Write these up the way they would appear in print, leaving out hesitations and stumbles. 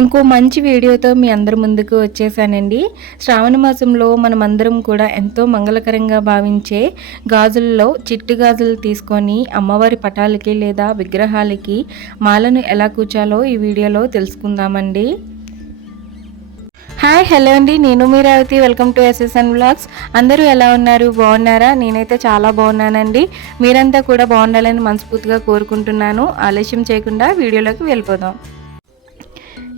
ఇంకో మంచి వీడియోతో మీ అందరి ముందుకు వచ్చేసానండి. శ్రావణ మాసంలో మనమందరం కూడా ఎంతో మంగళకరంగా భావించే గాజుల్లో చిట్టు గాజులు తీసుకొని అమ్మవారి పటాలకి లేదా విగ్రహాలకి మాలను ఎలా కూర్చాలో ఈ వీడియోలో తెలుసుకుందామండి. హాయ్ హలో అండి, నేను మీ Revathi. Welcome to SSN vlogs. అందరూ ఎలా ఉన్నారు? బాగున్నారా? నేనైతే చాలా బాగున్నానండి. మీరంతా కూడా బాగుండాలని మనస్ఫూర్తిగా కోరుకుంటున్నాను. ఆలస్యం చేయకుండా వీడియోలోకి వెళ్ళిపోదాం.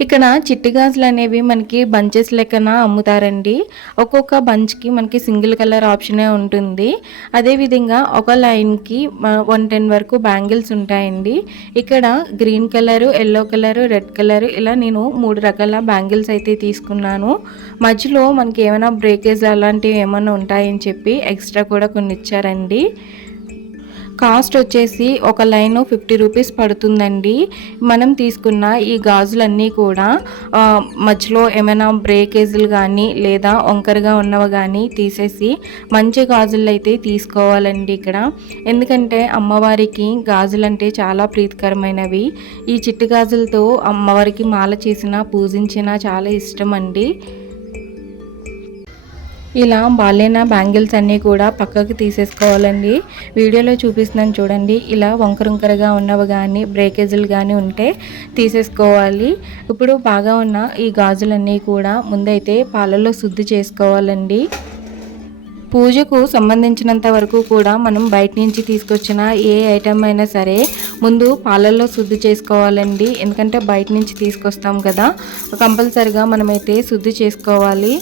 ఇక్కడ చిట్టి గాజులు అనేవి మనకి బంచెస్ లెక్కన అమ్ముతారండి. ఒక్కొక్క బంచ్కి మనకి సింగిల్ కలర్ ఆప్షనే ఉంటుంది. అదేవిధంగా ఒక లైన్కి 110 వరకు బ్యాంగిల్స్ ఉంటాయండి. ఇక్కడ green colour, yellow colour, red colour, ఇలా నేను 3 రకాల బ్యాంగిల్స్ అయితే తీసుకున్నాను. మధ్యలో మనకి ఏమైనా బ్రేకేజ్ అలాంటివి ఏమైనా ఉంటాయని చెప్పి ఎక్స్ట్రా కూడా కొన్ని ఇచ్చారండి. కాస్ట్ వచ్చేసి ఒక లైన్ 50 రూపీస్ పడుతుందండి. మనం తీసుకున్న ఈ గాజులన్నీ కూడా మధ్యలో ఏమైనా బ్రేకేజీలు కానీ లేదా వంకరగా ఉన్నవి కానీ తీసేసి మంచి గాజులు అయితే తీసుకోవాలండి ఇక్కడ. ఎందుకంటే అమ్మవారికి గాజులు అంటే చాలా ప్రీతికరమైనవి. ఈ చిట్టి గాజులతో అమ్మవారికి మాల చేసిన పూజించిన చాలా ఇష్టం అండి. ఇలా బాలేన బ్యాంగిల్స్ అన్నీ కూడా పక్కకు తీసేసుకోవాలండి. వీడియోలో చూపిస్తున్నాను చూడండి. ఇలా వంకరగా ఉన్నవి కానీ బ్రేకేజీలు కానీ ఉంటే తీసేసుకోవాలి. ఇప్పుడు బాగా ఉన్న ఈ గాజులన్నీ కూడా ముందైతే పాలలో శుద్ధి చేసుకోవాలండి. పూజకు సంబంధించినంత వరకు కూడా మనం బయట నుంచి తీసుకొచ్చిన ఏ ఐటమ్ అయినా సరే ముందు పాలల్లో శుద్ధి చేసుకోవాలండి. ఎందుకంటే బయట నుంచి తీసుకొస్తాం కదా, కంపల్సరిగా మనమైతే శుద్ధి చేసుకోవాలి.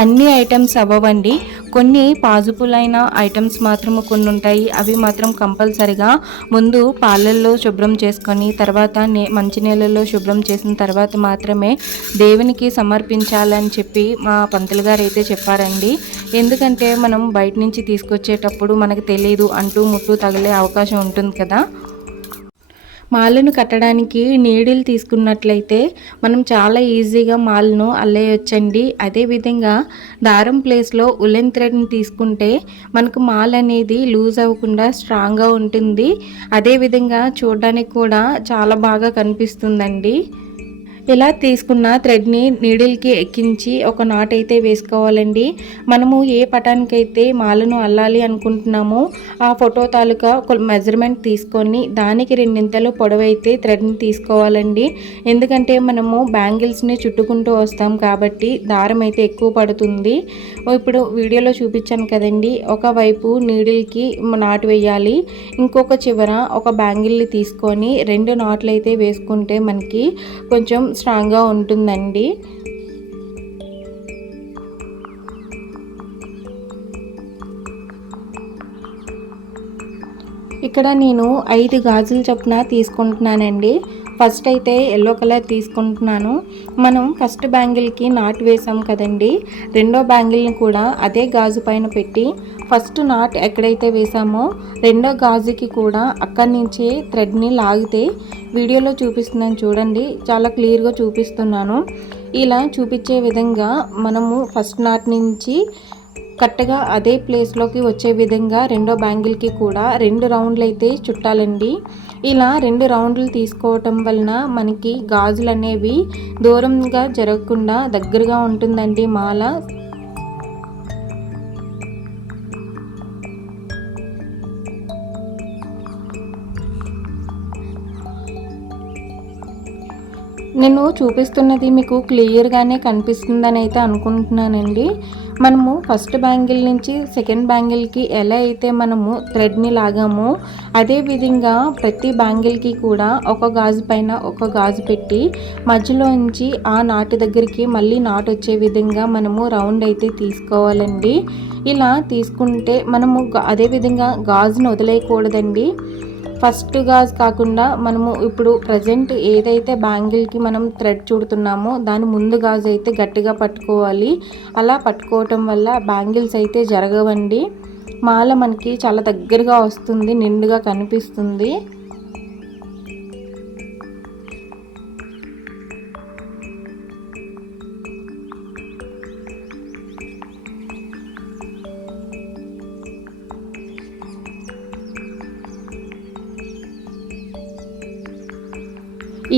అన్ని ఐటమ్స్ అవ్వండి, కొన్ని పాజిబుల్ ఐటమ్స్ మాత్రం కొన్ని ఉంటాయి. అవి మాత్రం కంపల్సరిగా ముందు పాలల్లో శుభ్రం చేసుకొని తర్వాత మంచినీళ్ళలో శుభ్రం చేసిన తర్వాత మాత్రమే దేవునికి సమర్పించాలని చెప్పి మా పంతులు గారు అయితే చెప్పారండి. ఎందుకంటే మనం బయట నుంచి తీసుకొచ్చేటప్పుడు మనకు తెలియదు, అంటూ ముట్టు తగిలే అవకాశం ఉంటుంది కదా. మాలను కట్టడానికి నీడిల్ తీసుకున్నట్లయితే మనం చాలా ఈజీగా మాలను అల్లేయొచ్చండి. అదేవిధంగా దారం ప్లేస్లో ఉలెన్ థ్రెడ్ని తీసుకుంటే మనకు మాల అనేది లూజ్ అవ్వకుండా స్ట్రాంగ్గా ఉంటుంది. అదేవిధంగా చూడడానికి కూడా చాలా బాగా కనిపిస్తుందండి. ఇలా తీసుకున్న థ్రెడ్ని నీడిల్కి ఎక్కించి ఒక నాట్ అయితే వేసుకోవాలండి. మనము ఏ పటానికైతే మాలను అల్లాలి అనుకుంటున్నామో ఆ ఫోటో తాలూకా ఒక మెజర్మెంట్ తీసుకొని దానికి 2 పొడవైతే థ్రెడ్ని తీసుకోవాలండి. ఎందుకంటే మనము బ్యాంగిల్స్ని చుట్టుకుంటూ వస్తాం కాబట్టి దారం అయితే ఎక్కువ పడుతుంది. ఇప్పుడు వీడియోలో చూపించాను కదండి, ఒకవైపు నీడిల్కి నాటు వేయాలి, ఇంకొక చివర ఒక బ్యాంగిల్ని తీసుకొని 2 నాట్లు అయితే వేసుకుంటే మనకి కొంచెం స్ట్రాంగ్గా ఉంటుందండి. ఇక్కడ నేను 5 గాజులు చొప్పున తీసుకుంటున్నానండి. ఫస్ట్ అయితే ఎల్లో కలర్ తీసుకుంటున్నాను. మనం ఫస్ట్ బ్యాంగిల్కి నాట్ వేసాం కదండి, రెండో బ్యాంగిల్ని కూడా అదే గాజు పైన పెట్టి ఫస్ట్ నాట్ ఎక్కడైతే వేసామో రెండో గాజుకి కూడా అక్కడి నుంచి థ్రెడ్ని లాగితే, వీడియోలో చూపిస్తున్నాను చూడండి, చాలా క్లియర్గా చూపిస్తున్నాను. ఇలా చూపించే విధంగా మనము ఫస్ట్ నాట్ నుంచి కరెక్ట్గా అదే ప్లేస్లోకి వచ్చే విధంగా రెండో బ్యాంగిల్కి కూడా 2 రౌండ్లు అయితే చుట్టాలండి. ఇలా 2 రౌండ్లు తీసుకోవటం వలన మనకి గాజులు అనేవి దూరంగా జరగకుండా దగ్గరగా ఉంటుందండి మాల. నేను చూపిస్తున్నది మీకు క్లియర్గానే కనిపిస్తుందని అయితే అనుకుంటున్నానండి. మనము ఫస్ట్ బ్యాంగిల్ నుంచి సెకండ్ బ్యాంగిల్కి ఎలా అయితే మనము థ్రెడ్ని లాగామో అదే విధంగా ప్రతి బ్యాంగిల్కి కూడా ఒక గాజు పైన ఒక గాజు పెట్టి మధ్యలోంచి ఆ నాటు దగ్గరికి మళ్ళీ నాటు వచ్చే విధంగా మనము రౌండ్ అయితే తీసుకోవాలండి. ఇలా తీసుకుంటే మనము అదేవిధంగా గాజును వదిలేయకూడదండి. ఫస్ట్ గాజు కాకుండా మనము ఇప్పుడు ప్రజెంట్ ఏదైతే బ్యాంగిల్కి మనం థ్రెడ్ చుడుతున్నామో దాని ముందు గాజు అయితే గట్టిగా పట్టుకోవాలి. అలా పట్టుకోవటం వల్ల బ్యాంగిల్స్ అయితే జరగవండి. మాల మనకి చాలా దగ్గరగా వస్తుంది, నిండుగా కనిపిస్తుంది.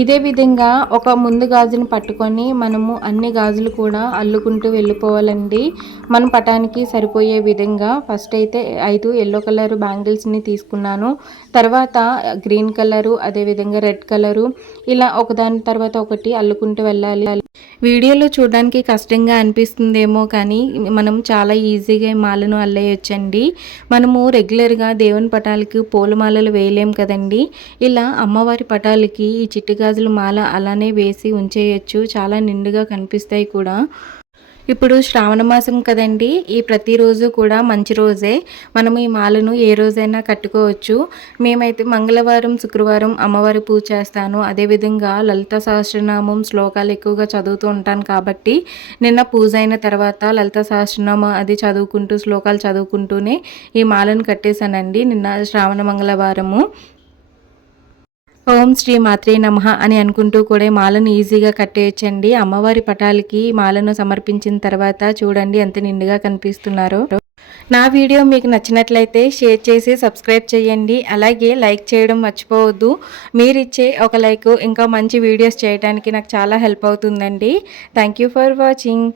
ఇదే విధంగా ఒక ముందు గాజుని పట్టుకొని మనము అన్ని గాజులు కూడా అల్లుకుంటూ వెళ్ళిపోవాలండి. మన పటానికి సరిపోయే విధంగా. ఫస్ట్ అయితే 5 యెల్లో కలర్ బ్యాంగిల్స్ని తీసుకున్నాను. తర్వాత గ్రీన్ కలరు, అదేవిధంగా రెడ్ కలరు, ఇలా ఒకదాని తర్వాత ఒకటి అల్లుకుంటూ వెళ్ళాలి. వీడియోలో చూడడానికి కష్టంగా అనిపిస్తుందేమో కానీ మనం చాలా ఈజీగా ఈ మాలను అల్లేయొచ్చండి. మనము రెగ్యులర్గా దేవుని పటాలకి పూలమాలలు వేయలేం కదండి. ఇలా అమ్మవారి పటాలకి ఈ చిట్టి గాజుల మాల అలానే వేసి ఉంచేయచ్చు. చాలా నిండుగా కనిపిస్తాయి కూడా. ఇప్పుడు శ్రావణ మాసం కదండి, ఈ ప్రతిరోజు కూడా మంచి రోజే. మనం ఈ మాలను ఏ రోజైనా కట్టుకోవచ్చు. మేమైతే మంగళవారం, శుక్రవారం అమ్మవారి పూజ చేస్తాను. అదేవిధంగా లలిత సహస్రనామం శ్లోకాలు ఎక్కువగా చదువుతూ ఉంటాను కాబట్టి నిన్న పూజ అయిన తర్వాత లలిత సహస్రనామం అది చదువుకుంటూ శ్లోకాలు చదువుకుంటూనే ఈ మాలను కట్టేశానండి నిన్న శ్రావణ మంగళవారము. ఓం శ్రీ మాత్రే నమః అని అనుకుంటూ కూడా మాలను ఈజీగా కట్టేయచ్చండి. అమ్మవారి పటాలకి మాలను సమర్పించిన తర్వాత చూడండి ఎంత నిండుగా కనిపిస్తున్నారో. నా వీడియో మీకు నచ్చినట్లయితే షేర్ చేసి సబ్స్క్రైబ్ చేయండి. అలాగే లైక్ చేయడం మర్చిపోవద్దు. మీరిచ్చే ఒక లైక్ ఇంకా మంచి వీడియోస్ చేయడానికి నాకు చాలా హెల్ప్ అవుతుందండి. Thank you for watching.